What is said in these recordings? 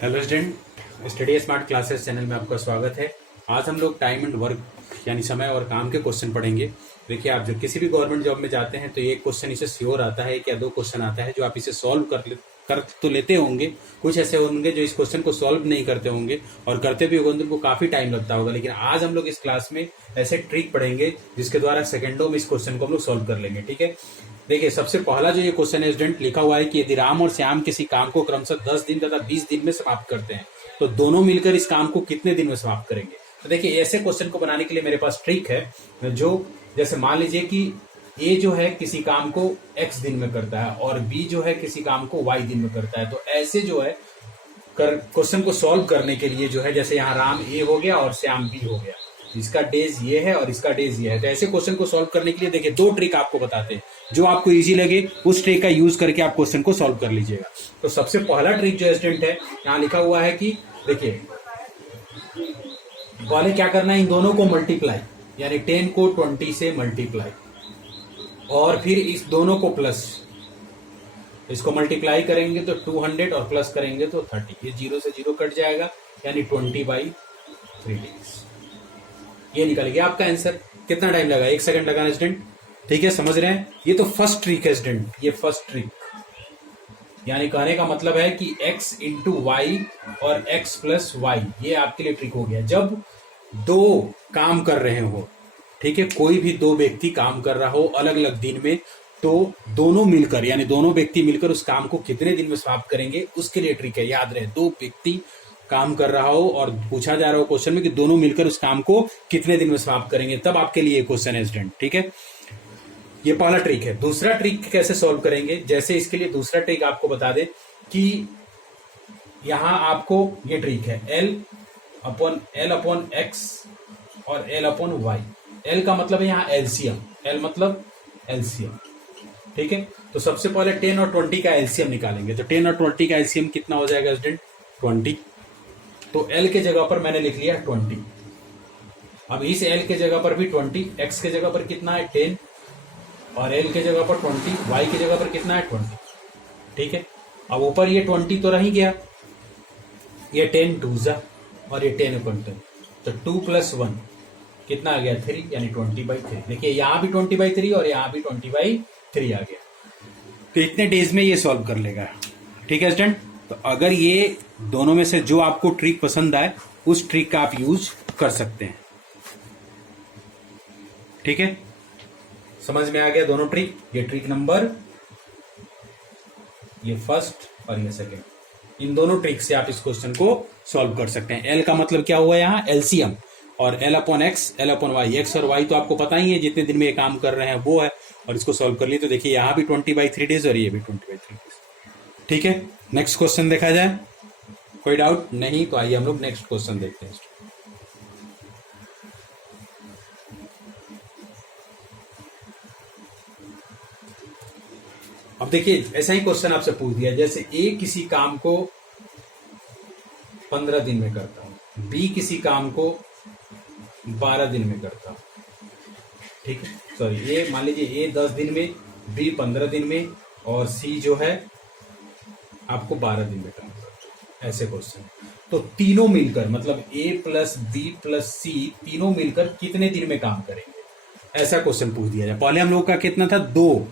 Hello student, study smart classes channel में आपका स्वागत है। आज हम लोग टाइम एंड वर्क यानी समय और काम के क्वेश्चन पढ़ेंगे। देखिए, आप जब किसी भी गवर्नमेंट जॉब में जाते हैं तो एक क्वेश्चन इसे श्योर आता है, एक या दो क्वेश्चन आता है जो आप इसे सॉल्व कर तो लेते होंगे। कुछ ऐसे होंगे जो इस क्वेश्चन को सॉल्व नहीं करते होंगे और करते भी होंगे तो उनको काफी टाइम लगता होगा। लेकिन आज हम लोग इस क्लास में ऐसे ट्रिक पढ़ेंगे जिसके द्वारा सेकंडों में इस क्वेश्चन को हम लोग सॉल्व कर लेंगे। ठीक है, देखिए सबसे पहला जो ये क्वेश्चन है स्टूडेंट, लिखा हुआ है कि यदि राम और श्याम किसी काम को क्रमशः 10 दिन तथा 20 दिन में समाप्त करते हैं तो दोनों मिलकर इस काम को कितने दिन में समाप्त करेंगे। तो देखिए, ऐसे क्वेश्चन को बनाने के लिए मेरे पास ट्रिक है। जो जैसे मान लीजिए कि ए जो है किसी काम को x दिन में करता है और बी जो है किसी काम को y दिन में करता है, तो ऐसे जो है क्वेश्चन को सॉल्व करने के लिए जो है, जैसे यहाँ राम ए हो गया और श्याम बी हो गया, इसका डेज ये है और इसका डेज ये है। तो ऐसे क्वेश्चन को सॉल्व करने के लिए देखिए दो ट्रिक आपको बताते हैं, जो आपको इजी लगे उस ट्रिक का यूज करके आप क्वेश्चन को सॉल्व कर लीजिएगा। तो सबसे पहला ट्रिक जो स्टूडेंट है, यहाँ लिखा हुआ है कि देखिए पहले क्या करना है, इन दोनों को मल्टीप्लाई यानी 10 को 20 से मल्टीप्लाई और फिर इस दोनों को प्लस, इसको मल्टीप्लाई करेंगे तो 200 और प्लस करेंगे तो 30। ये 0 से 0 कट जाएगा यानी 20/3 डेज। ये निकल गया आपका आंसर। कितना टाइम लगा? 1 सेकंड लगा स्टूडेंट। ठीक है, समझ रहे हैं? ये तो फर्स्ट ट्रिक है स्टूडेंट, ये फर्स्ट ट्रिक यानी कहने का मतलब है कि x इंटू वाई और x प्लस वाई, ये आपके लिए ट्रिक हो गया। जब दो काम कर रहे हो, ठीक है, कोई भी दो व्यक्ति काम कर रहा हो अलग अलग दिन में, तो दोनों मिलकर यानी दोनों व्यक्ति मिलकर उस काम को कितने दिन में समाप्त करेंगे, उसके लिए ट्रिक है। याद रहे, दो व्यक्ति काम कर रहा हो और पूछा जा रहा हो क्वेश्चन में कि दोनों मिलकर उस काम को कितने दिन में समाप्त करेंगे, तब आपके लिए क्वेश्चन है स्टूडेंट। ठीक है, ये पहला ट्रिक है। दूसरा ट्रिक कैसे सॉल्व करेंगे, जैसे इसके लिए दूसरा ट्रिक आपको बता दें कि यहां आपको ये ट्रिक है L अपॉन x और L अपॉन वाई। L का मतलब है यहाँ एलसीएम, L मतलब एलसीएम। ठीक है, तो सबसे पहले 10 और 20 का एलसीएम निकालेंगे। तो 10 और 20 का एलसीएम कितना हो जाएगा स्टूडेंट? 20। तो L के जगह पर मैंने लिख लिया 20। अब इस L के जगह पर भी 20, x के जगह पर कितना है 10 और L के जगह पर 20, y के जगह पर कितना है 20। ठीक है, अब ऊपर ये 20 तो रह ही गया, ये 10 2 और ये 10 upon 10, तो 2 + 1 कितना आ गया 3 यानी 20/3। देखिए यहाँ भी 20/3 और यहाँ भी 20/3 आ गया। तो इतने डेज में ये सॉल्व कर लेगा। ठीक है स्टूडेंट, तो अगर ये दोनों में से जो आपको ट्रिक पसंद आए उस ट्रिक का आप यूज कर सकते हैं। ठीक है, समझ में आ गया दोनों ट्रिक? ये ट्रिक नंबर, ये फर्स्ट और ये सेकेंड, इन दोनों ट्रिक से आप इस क्वेश्चन को सॉल्व कर सकते हैं। एल का मतलब क्या हुआ यहाँ? एलसीएम। और L upon x, L upon y, x और y तो आपको पता ही है जितने दिन में ये काम कर रहे हैं वो है, और इसको सॉल्व कर लिए तो देखिए यहाँ भी 20/3 डेज और ये भी 20/3 डेज। ठीक है, नेक्स्ट क्वेश्चन देखा जाए। कोई डाउट नहीं? तो आइए हम लोग नेक्स्ट क्वेश्चन देखते हैं। अब देखिए ऐसा ही क्वेश्चन आपसे पूछ दिया, जैसे A किसी काम को 15 दिन में करता हूं, B किसी काम को 12 दिन में करता हूं। ठीक है, सॉरी, ये मान लीजिए A 10 दिन में, B 15 दिन में और C जो है आपको 12 दिन में काम करता है। ऐसे क्वेश्चन तो तीनों मिलकर मतलब A plus B plus C तीनों मिलकर कितने दिन में काम करेंगे, ऐसा क्वेश्चन पूछ दिया जाए। पहले हम लोग का कितना था? 2,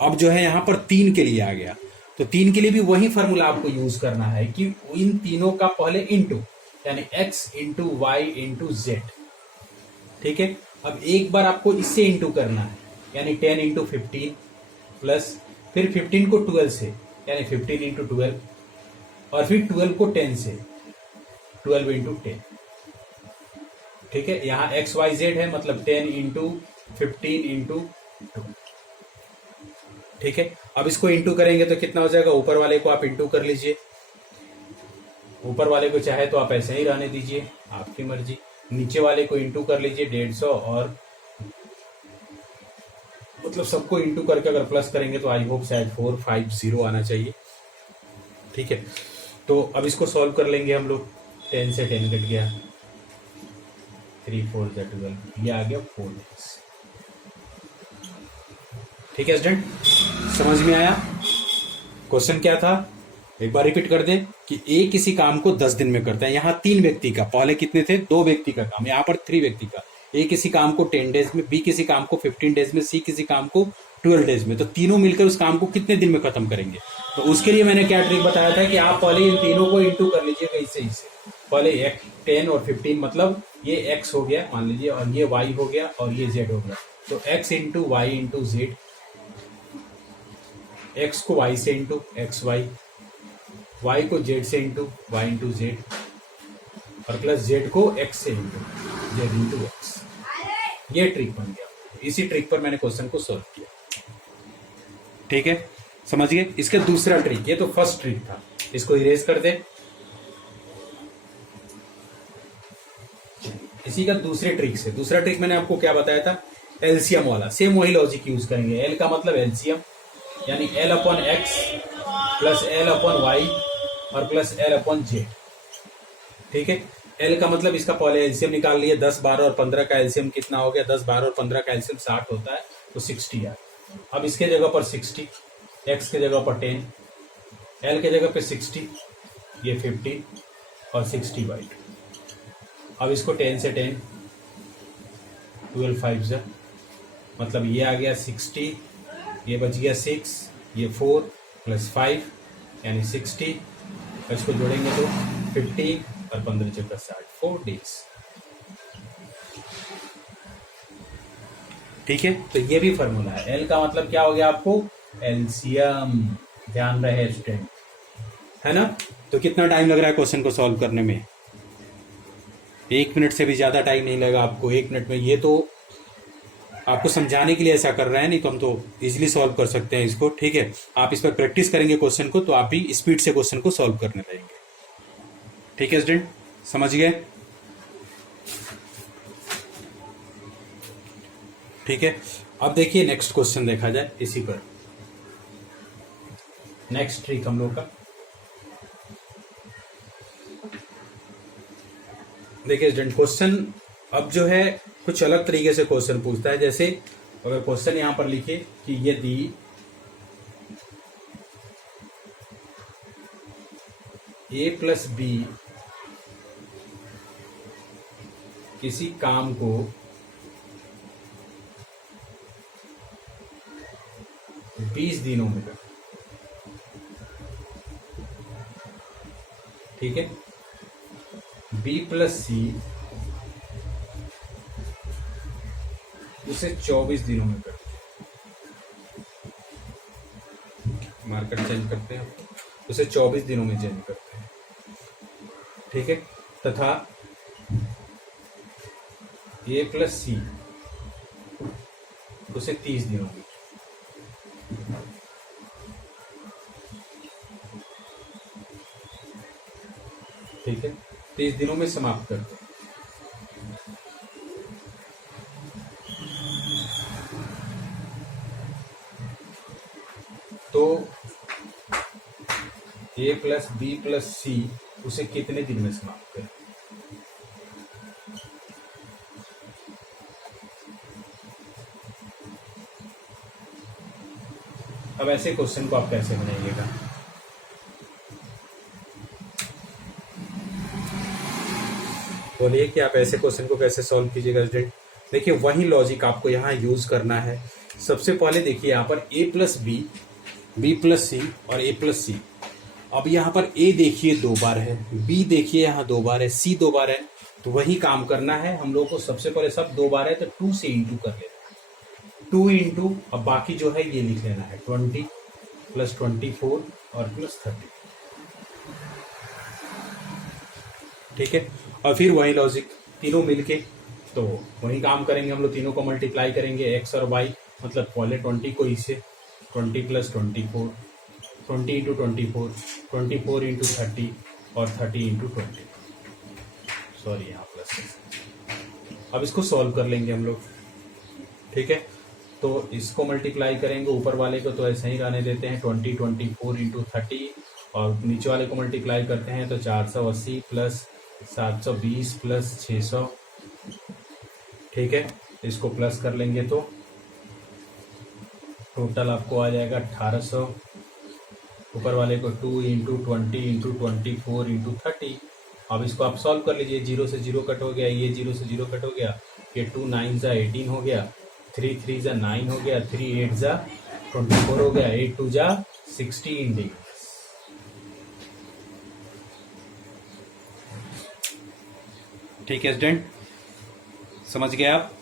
अब जो है यहां पर 3 के लिए आ गया। तो 3 के लिए भी वही फॉर्मूला आपको यूज करना है कि इन तीनों का पहले इंटू यानी x into Y into Z. ठीक है, अब एक बार आपको इससे इंटू करना है यानी 10 इंटू 15 प्लस फिर 15 को 12 से यानी 15 इंटू 12 और फिर 12 को 10 से 12 इंटू 10। ठीक है, यहाँ एक्स वाई जेड है मतलब 10 इंटू 15 इंटू 2। ठीक है, अब इसको इंटू करेंगे तो कितना हो जाएगा? ऊपर वाले को आप इंटू कर लीजिए, ऊपर वाले को चाहे तो आप ऐसे ही रहने दीजिए, आपकी मर्जी। नीचे वाले को इंटू कर लीजिए 150 और मतलब सबको इंटू करके अगर प्लस करेंगे तो आई होप शायद 450 आना चाहिए। ठीक है, तो अब इसको सॉल्व कर लेंगे हम लोग। 10 से 10 कट गया, 3 4 12, ये आ गया 4 डेज। ठीक है स्टूडेंट, समझ में आया? क्वेश्चन क्या था? एक बार रिपीट कर दें कि ए किसी काम को 10 दिन में करता है। यहाँ 3 व्यक्ति का, पहले कितने थे, 2 व्यक्ति का काम, यहाँ पर 3 व्यक्ति का। ए किसी काम को 10 डेज में, बी किसी काम को 15 डेज में, सी किसी काम को 12 डेज में। तो तीनों मिलकर उस काम को कितने दिन में खत्म करेंगे। तो उसके लिए मैंने क्या ट्रिक बताया था कि आप पहले इन तीनों को इंटू कर लीजिएगा इससे। पहले 10 और 15, मतलब ये x हो गया मान लीजिए, और ये y हो गया, और ये z हो गया। तो x into Y into Z, x को y से इंटू एक्स वाई, y को z से इंटू वाई इंटू जेड, और प्लस z को x से इंटू जेड इंटू एक्स। ये ट्रिक बन गया। इसी ट्रिक पर मैंने क्वेश्चन को सॉल्व किया। ठीक है, समझ गए। इसका दूसरा ट्रिक, ये तो फर्स्ट ट्रिक था, इसको इरेज कर दे। इसी का दूसरे ट्रिक से, दूसरा ट्रिक मैंने आपको क्या बताया था, एलसीएम वाला। सेम वही लॉजिक यूज करेंगे। एल का मतलब एलसीएम, यानी L upon X plus L upon Y और प्लस एल अपॉन जेड। ठीक है, एल का मतलब इसका पहले एलसीएम निकाल लिए। 10, 12 और 15 का एलसीएम कितना हो गया, 10, 12 और 15 का एलसीएम 60 होता है, तो 60 है। अब इसके जगह पर 60, एक्स के जगह पर 10, एल के जगह पे 60, ये 50 और 60/2। अब इसको 10 से 10, 12 5 जा, मतलब ये आ गया 60, ये बच गया 6, ये 4 प्लस 5 यानी 60, और इसको जोड़ेंगे तो 50 और 15 × 60, 4 डेज। ठीक है, तो ये भी फॉर्मूला है। एल का मतलब क्या हो गया आपको, एलसीएम। ध्यान रहे स्टूडेंट, है ना। तो कितना टाइम लग रहा है क्वेश्चन को सॉल्व करने में, 1 मिनट से भी ज्यादा टाइम नहीं लगा आपको, 1 मिनट में। ये तो आपको समझाने के लिए ऐसा कर रहा है, नहीं तो हम तो इजीली सॉल्व कर सकते हैं इसको। ठीक है, आप इस पर प्रैक्टिस करेंगे क्वेश्चन को, तो आप भी स्पीड से क्वेश्चन को सॉल्व करने लगेंगे। ठीक है स्टूडेंट, समझ गए। ठीक है, अब देखिए नेक्स्ट क्वेश्चन देखा जाए इसी पर। नेक्स्ट ट्रिक हम लोग का देखिए स्टूडेंट, क्वेश्चन अब जो है कुछ अलग तरीके से क्वेश्चन पूछता है। जैसे अगर क्वेश्चन यहां पर लिखे कि यदि a प्लस बी किसी काम को 20 दिनों में कर, ठीक है, b प्लस सी उसे 24 दिनों में कर, मार्कर चेंज करते हैं, उसे 24 दिनों में चेंज करते हैं। ठीक है, तथा a प्लस सी उसे 30 दिनों में। ठीक है, 30 दिनों में समाप्त करते हैं। तो a प्लस बी प्लस सी उसे कितने दिन में समाप्त करें। अब ऐसे क्वेश्चन को आप कैसे बनाइएगा, बोलिए कि आप ऐसे क्वेश्चन को कैसे सॉल्व कीजिएगा स्टूडेंट। देखिए वही लॉजिक आपको यहाँ यूज करना है। सबसे पहले देखिए यहाँ पर a plus B, B plus C और a प्लस सी। अब यहाँ पर a देखिए 2 बार है, b देखिए यहाँ 2 बार है, c 2 बार है। तो वही काम करना है हम लोग को। सबसे पहले सब 2 बार है तो 2 से इंटू कर लेना है, 2 इंटू, अब बाकी जो है ये लिख लेना है 20 प्लस 24 और प्लस 30। ठीक है, और फिर वही लॉजिक तीनों मिलके तो वही काम करेंगे हम लोग। तीनों को मल्टीप्लाई करेंगे x और y, मतलब पहले 20 को इससे 20 प्लस 24, 20 इंटू 24, 24 इंटू 30 और 30 इंटू 20, सॉरी यहाँ प्लस। अब इसको सॉल्व कर लेंगे हम लोग। ठीक है, तो इसको मल्टीप्लाई करेंगे ऊपर वाले को, तो ऐसे ही रहने देते हैं 20 24 इंटू 30, और नीचे वाले को मल्टीप्लाई करते हैं तो 480 प्लस 720 प्लस 600। ठीक है, इसको प्लस कर लेंगे तो टोटल आपको आ जाएगा 1800 ऊपर वाले को 2 इंटू 20 इंटू 24 इंटू 30। अब इसको आप सॉल्व कर लीजिए, 0 से 0 कट हो गया, ये 0 से 0 कट हो गया, ये 2 9 जा 18 हो गया, 3 3 जा 9 हो गया, 3 8 जा 24 हो गया, 8 2 जा 16 डिग्री। ठीक है स्टूडेंट, समझ गए आप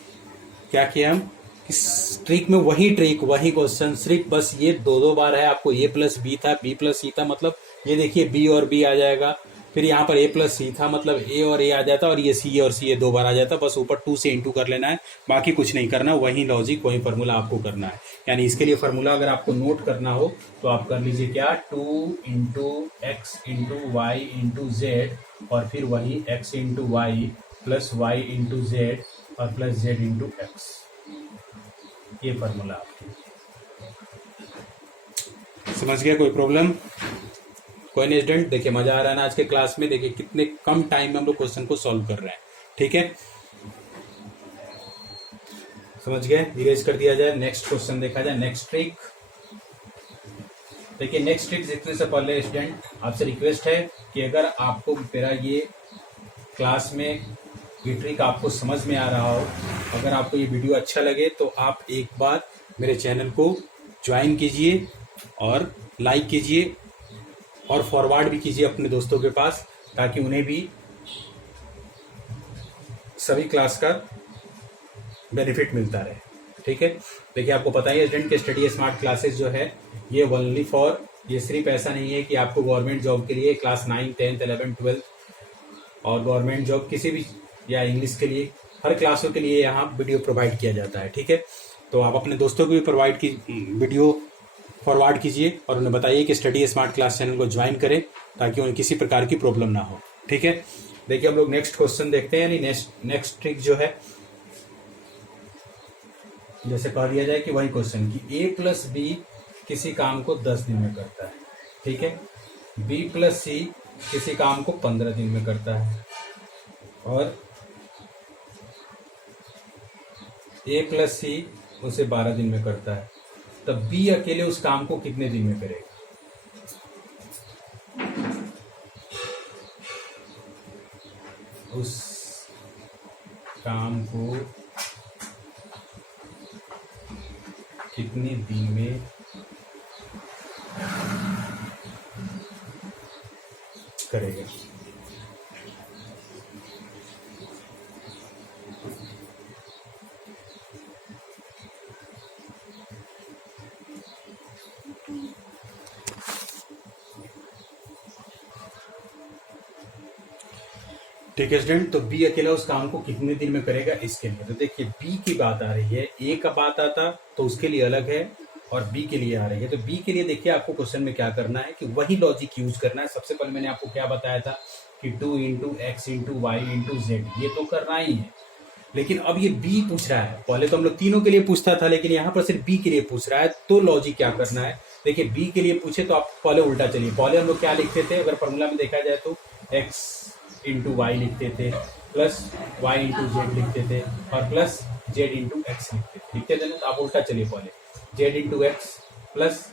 क्या किया हम इस ट्रिक में? वही ट्रिक, वही क्वेश्चन, सिर्फ बस ये दो बार है। आपको a प्लस बी था, b प्लस सी था, मतलब ये देखिए b और b आ जाएगा, फिर यहाँ पर a प्लस सी था, मतलब a और a आ जाता, और ये c और c ये दो बार आ जाता। बस ऊपर 2 से इंटू कर लेना है, बाकी कुछ नहीं करना, वही लॉजिक वही फार्मूला आपको करना है। यानी इसके लिए फार्मूला अगर आपको नोट करना हो तो आप कर लीजिए क्या, 2 into X into Y into Z, और फिर वही x into Y plus Y into Z और प्लस जेड इंटू एक्स, ये फार्मूला आपकी। समझ गया? कोई प्रॉब्लम? कोई नहीं स्टूडेंट, देखिए मजा आ रहा है ना आज के क्लास में? देखिए कितने कम टाइम में हम लोग क्वेश्चन को सॉल्व कर रहे हैं। ठीक है, समझ गए? इरेज कर दिया जाए, नेक्स्ट क्वेश्चन देखा जाए, नेक्स्ट ट्रिक। देखिए नेक्स्ट ट्रिक देखने से पहले स्टूडेंट आपसे रिक्वेस्ट है कि अगर आपको मेरा ये क्लास में ये ट्रिक आपको समझ में आ रहा हो, अगर आपको ये वीडियो अच्छा लगे तो आप एक बार मेरे चैनल को ज्वाइन कीजिए और लाइक कीजिए और फॉरवर्ड भी कीजिए अपने दोस्तों के पास, ताकि उन्हें भी सभी क्लास का बेनिफिट मिलता रहे। ठीक है, देखिए आपको पता ही है स्टूडेंट के स्टडी स्मार्ट क्लासेस जो है ये ओनली फॉर, ये सिर्फ ऐसा नहीं है कि आपको गवर्नमेंट जॉब के लिए क्लास 9 10 11 12 और गवर्नमेंट जॉब किसी भी या इंग्लिश के लिए, हर क्लासों के लिए यहाँ वीडियो प्रोवाइड किया जाता है। ठीक है, तो आप अपने दोस्तों को भी प्रोवाइड की वीडियो फॉरवर्ड कीजिए और उन्हें बताइए कि स्टडी स्मार्ट क्लास चैनल को ज्वाइन करें, ताकि उन्हें किसी प्रकार की प्रॉब्लम ना हो। ठीक है, देखिए हम लोग नेक्स्ट क्वेश्चन देखते हैं, यानी नेक्स्ट ट्रिक जो है, जैसे कह दिया जाए कि वही क्वेश्चन कि a प्लस बी किसी काम को 10 दिन में करता है। ठीक है, b प्लस सी किसी काम को 15 दिन में करता है, और a प्लस सी उसे 12 दिन में करता है, तब b अकेले उस काम को कितने दिन में करेगा? उस काम को कितने दिन में करेगा? ठीक है स्टूडेंट, तो बी अकेला उस काम को कितने दिन में करेगा इसके लिए, तो देखिए बी की बात आ रही है, ए का बात आता तो उसके लिए अलग है और बी के लिए आ रही है। तो बी के लिए देखिए आपको क्वेश्चन में क्या करना है कि वही लॉजिक यूज करना है। सबसे पहले मैंने आपको क्या बताया था कि 2 into X into Y into Z, ये तो करना ही है, लेकिन अब ये बी पूछ रहा है। पहले तो हम लोग तीनों के लिए पूछता था, लेकिन यहाँ पर सिर्फ बी के लिए पूछ रहा है, तो लॉजिक क्या करना है? देखिए बी के लिए पूछे तो आप पहले उल्टा चलिए, पहले हम लोग क्या लिखते थे, अगर फॉर्मूला में देखा जाए तो एक्स इंटू वाई लिखते थे, प्लस वाई इंटू जेड लिखते थे, और प्लस जेड इंटू एक्स लिखते थे। तो आप उल्टा चलिए, पहले Z into X plus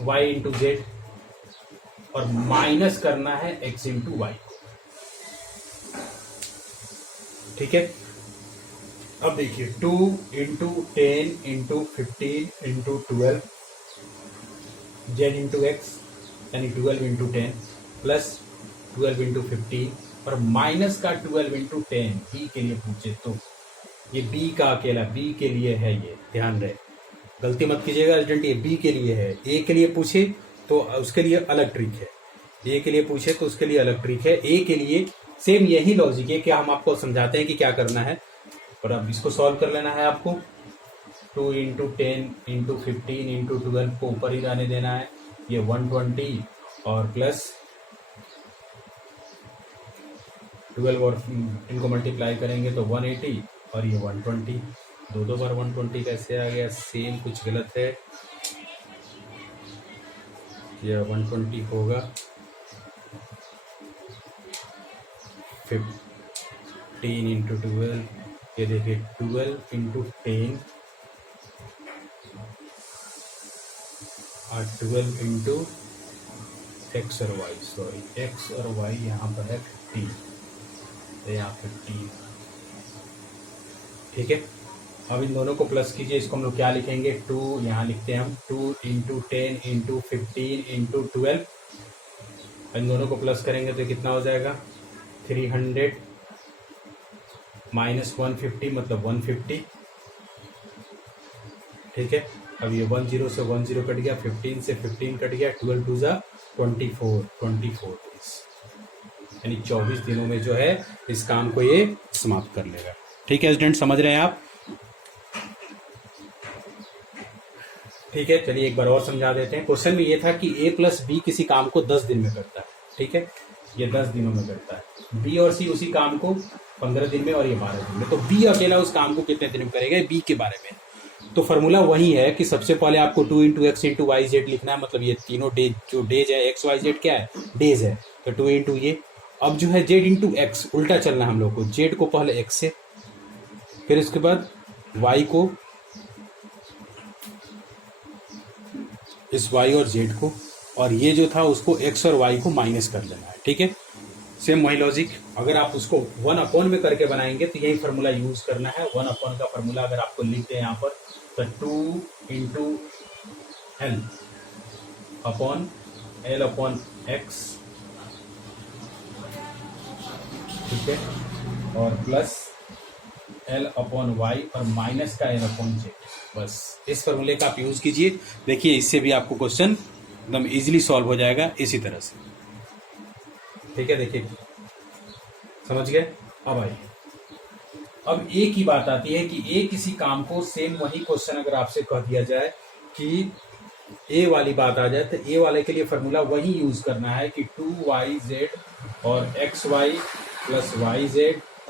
Y into Z, और माइनस करना है एक्स इंटू वाई। ठीक है, अब देखिए 2 into 10 into 15 into 12 Z into x, यानी 12 इंटू 10 प्लस 12 इंटू 15 और माइनस का 12 इंटू 10 बी के लिए पूछे तो ये बी का अकेला बी के लिए है, ये ध्यान रहे, गलती मत कीजिएगा स्टूडेंट, ये बी के लिए है। ए के लिए पूछे तो उसके लिए अलग ट्रिक है, ए के लिए पूछे तो उसके लिए अलग ट्रिक है। ए के लिए सेम यही लॉजिक है कि हम आपको समझाते हैं कि क्या करना है, और अब इसको सॉल्व कर लेना है आपको। 2 इंटू 10 इंटू 15 इंटू 12 को ऊपर ही रहने देना है, ये 120 और प्लस 12 और इनको मल्टीप्लाई करेंगे तो 180 और ये 120, दो बार 120 कैसे आ गया? सेम कुछ गलत है, ये 120 होगा 15 इंटू 12, ये देखिए 12 इंटू 10 12 इंटू एक्स और वाई, सॉरी एक्स और वाई यहाँ पर है 15, तो यहाँ 15, ठीक है। अब इन दोनों को प्लस कीजिए, इसको हम लोग क्या लिखेंगे, 2 यहाँ लिखते हैं हम, 2 इंटू 10 इंटू 15 इंटू 12, इन दोनों को प्लस करेंगे तो कितना हो जाएगा 300 माइनस 150 मतलब 150, ठीक है। अब ये 10 से 10 कट गया, 15 से 15 कट गया, 12 टू जा 24 डेज, यानी 24 दिनों में जो है इस काम को ये समाप्त कर लेगा, ठीक है स्टूडेंट, समझ रहे हैं आप, ठीक है। चलिए एक बार और समझा देते हैं। क्वेश्चन में ये था कि a प्लस बी किसी काम को 10 दिन में करता है, ठीक है, ये 10 दिनों में करता है, बी और सी उसी काम को 15 दिन में और ये 12 दिन में, तो बी अकेला उस काम को कितने दिन में करेगा बी के बारे में। तो फॉर्मूला वही है कि सबसे पहले आपको 2 into X into Y Z लिखना है, मतलब ये तीनों डेज, जो डेज है एक्स वाई जेड क्या है डेज है, तो 2 इंटू ये, अब जो है जेड इंटू एक्स उल्टा चलना है हम लोग को, जेड को पहले एक्स से, फिर इसके बाद वाई को इस वाई और जेड को, और ये जो था उसको एक्स और वाई को माइनस कर लेना है, ठीक है। सेम वही लॉजिक, अगर आप उसको 1 में करके बनाएंगे तो यही फार्मूला यूज करना है। 1 का फार्मूला अगर आपको लिख दें यहाँ पर तो 2 इंटू एल अपॉन एक्स, ठीक है, और प्लस एल अपॉन वाई और माइनस का एल अपॉन जेड, बस इस फॉर्मूले का आप यूज कीजिए। देखिए इससे भी आपको क्वेश्चन एकदम इजीली सॉल्व हो जाएगा इसी तरह से, ठीक है। देखिए समझ गए। अब आइए, अब ए की बात आती है कि ए किसी काम को, सेम वही क्वेश्चन अगर आपसे कह दिया जाए कि ए वाली बात आ जाए तो ए वाले के लिए फॉर्मूला वही यूज करना है कि 2yz और xy प्लस yz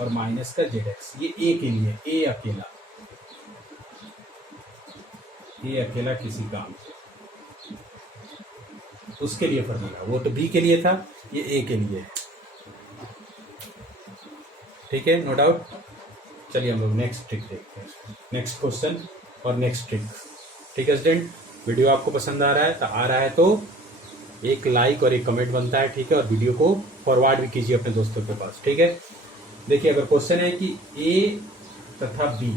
और माइनस का zx, ये ए के लिए, ए अकेला किसी काम से, उसके लिए फॉर्मूला, वो तो बी के लिए था, ये ए के लिए है, ठीक है, नो डाउट। चलिए हम लोग नेक्स्ट ट्रिक देखते हैं, नेक्स्ट क्वेश्चन और नेक्स्ट ट्रिक, ठीक है स्टूडेंट। वीडियो आपको पसंद आ रहा है तो एक लाइक और एक कमेंट बनता है, ठीक है, और वीडियो को फॉरवर्ड भी कीजिए अपने दोस्तों के पास, ठीक है। देखिए अगर क्वेश्चन है कि ए तथा बी,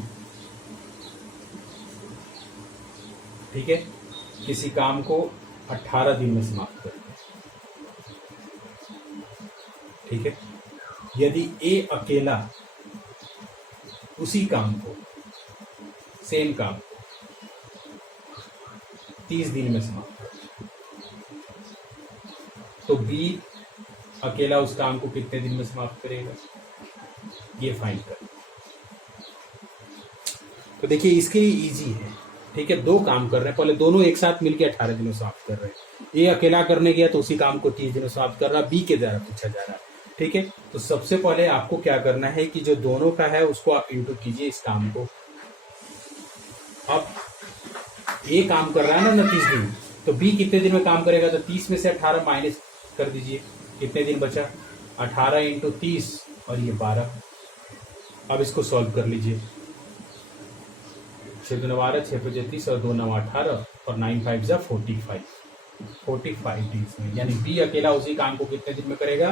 ठीक है, किसी काम को 18 दिन में समाप्त करते हैं, ठीक है, यदि ए अकेला उसी काम को, सेम काम को 30 दिन में समाप्त करते हैं, तो बी अकेला उस काम को कितने दिन में समाप्त करेगा, ये फाइंड कर। तो देखिए इसके लिए इजी है, ठीक है, दो काम कर रहे हैं, पहले दोनों एक साथ मिलकर 18 दिनों समाप्त कर रहे हैं, ए अकेला करने गया तो उसी काम को 30 दिनों समाप्त कर रहा, बी के द्वारा पूछा जा रहा है, ठीक है। तो सबसे पहले आपको क्या करना है कि जो दोनों का है उसको आप इंटू कीजिए इस काम को। अब ए काम कर रहा है ना 30 दिन, तो बी कितने दिन में काम करेगा, तो 30 में से 18 माइनस कर दीजिए, कितने दिन बचा, 18 इंटू 30 और ये 12। अब इसको सॉल्व कर लीजिए, 6 दूना 12, 6 पचे 30 और 2 9 18 और 9 5 जा 45 डेज में, यानी बी अकेला उसी काम को कितने दिन में करेगा,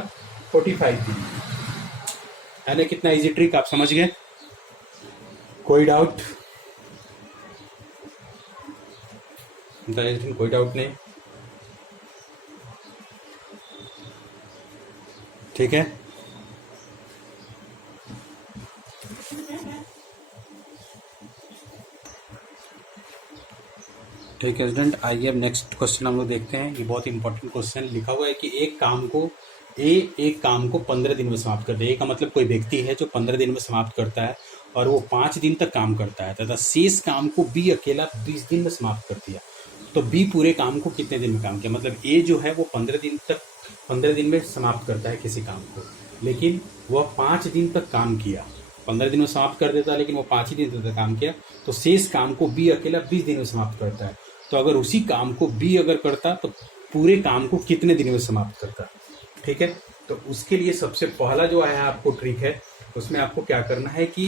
45 दिन में। है ना कितना इजी ट्रिक, आप समझ गए, कोई डाउट, कोई डाउट नहीं, ठीक है। ठीक है स्टूडेंट, आइए अब नेक्स्ट क्वेश्चन हम लोग देखते हैं। ये बहुत इंपॉर्टेंट क्वेश्चन लिखा हुआ है कि एक काम को 15 दिन में समाप्त करता है। ए का मतलब कोई व्यक्ति है जो 15 दिन में समाप्त करता है और वो 5 दिन तक काम करता है तथा शेष काम को बी अकेला 20 दिन में समाप्त कर दिया। तो बी पूरे काम को कितने दिन में काम किया, मतलब ए जो है वो 15 दिन में समाप्त करता है किसी काम को, लेकिन वह 5 दिन तक काम किया। 15 दिन में समाप्त कर देता है लेकिन वो 5 ही दिन तक काम किया, तो शेष काम को बी अकेला 20 दिन में समाप्त करता है। तो अगर उसी काम को बी अगर करता तो पूरे काम को कितने दिन में समाप्त करता, ठीक है। तो उसके लिए सबसे पहला जो है आपको ट्रिक है, उसमें आपको क्या करना है कि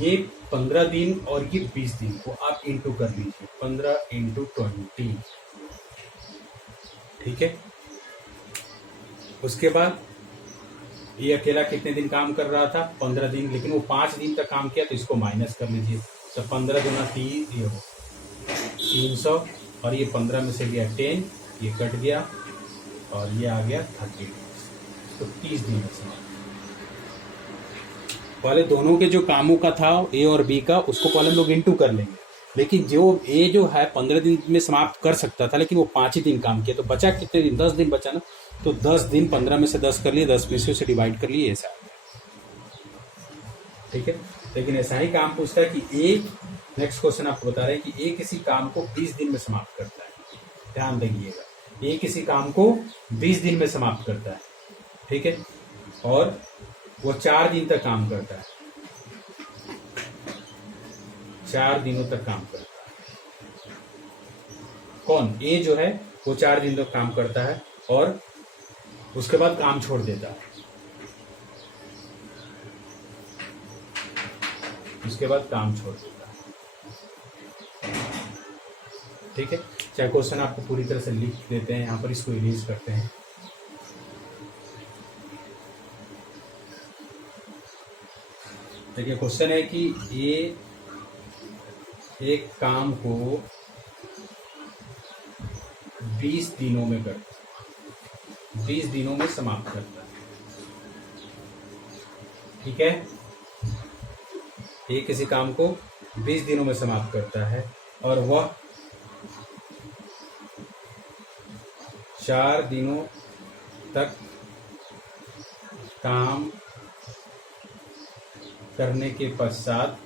ये 15 दिन और ये 20 दिन को आप इंटू कर लीजिए, 15 इंटू 20। ठीक है, उसके बाद ये अकेला कितने दिन काम कर रहा था, 15 दिन, लेकिन वो 5 दिन तक काम किया, तो इसको माइनस कर लीजिए। तो 15 गुना 30, ये हो 300, और ये 15 में से गया 10, ये कट गया, और ये आ गया 30, तो 30 दिन में से पहले दोनों के जो कामों का था ए और बी का, उसको पहले हम लोग इंटू कर लेंगे। लेकिन जो ए जो है 15 दिन में समाप्त कर सकता था, लेकिन वो 5 ही दिन काम किया, तो बचा कितने दिन, 10 दिन बचा ना, तो 10 दिन 15 में से 10 कर लिए, 10 में से उसे डिवाइड कर लिए, ऐसा। ठीक है, लेकिन ऐसा ही काम पूछता है कि ए, नेक्स्ट क्वेश्चन आपको बता रहे हैं कि ए किसी काम को 20 दिन में समाप्त करता है। ध्यान दीजिएगा, ए किसी काम को 20 दिन में समाप्त करता है। ठीक है, और वो 4 दिन तक काम करता है, 4 दिनों तक काम करता है। कौन, ए जो है वो 4 दिन तक काम करता है और उसके बाद काम छोड़ देता है, उसके बाद काम छोड़ देता है। ठीक है, चाहे क्वेश्चन आपको पूरी तरह से लिख देते हैं, यहां पर इसको इरेज करते हैं। देखिए, क्वेश्चन है कि ये एक काम को 20 दिनों में करता है, 20 दिनों में समाप्त करता है। ठीक है, ये किसी काम को 20 दिनों में समाप्त करता है और वह 4 दिनों तक काम करने के पश्चात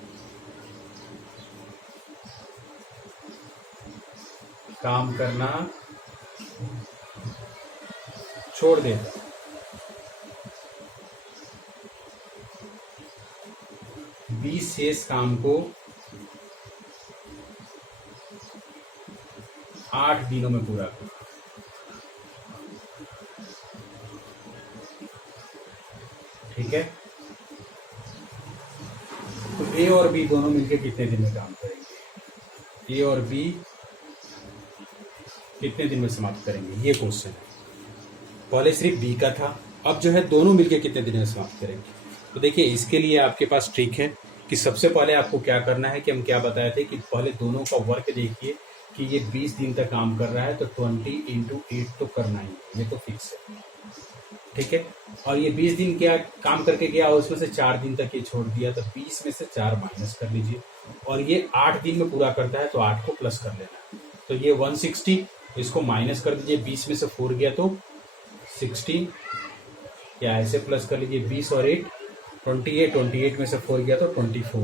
काम करना छोड़ देता। 20 शेष काम को 8 दिनों में पूरा करता। ठीक है, तो ए और बी दोनों मिलकर कितने दिन में काम करेंगे, ए और बी कितने दिन में समाप्त करेंगे, ये क्वेश्चन है। पहले सिर्फ बी का था, अब जो है दोनों मिलकर कितने दिन में समाप्त करेंगे। तो देखिए, इसके लिए आपके पास ट्रिक है कि सबसे पहले आपको क्या करना है, कि हम क्या बताए थे कि पहले दोनों का वर्क देखिए कि ये 20 दिन तक काम कर रहा है, तो 20 इंटू 8 तो करना ही, ये तो फिक्स है। ठीक है, और ये 20 दिन क्या काम करके गया, उसमें से 4 दिन तक ये छोड़ दिया, तो 20 में से 4 माइनस कर लीजिए, और ये 8 दिन में पूरा करता है, तो 8 को प्लस कर लेना है। तो ये 160, इसको माइनस कर दीजिए, 20 में से 4 गया तो 16, या ऐसे प्लस कर लीजिए, 20 और 8 28, 28 में से 4 गया तो 24।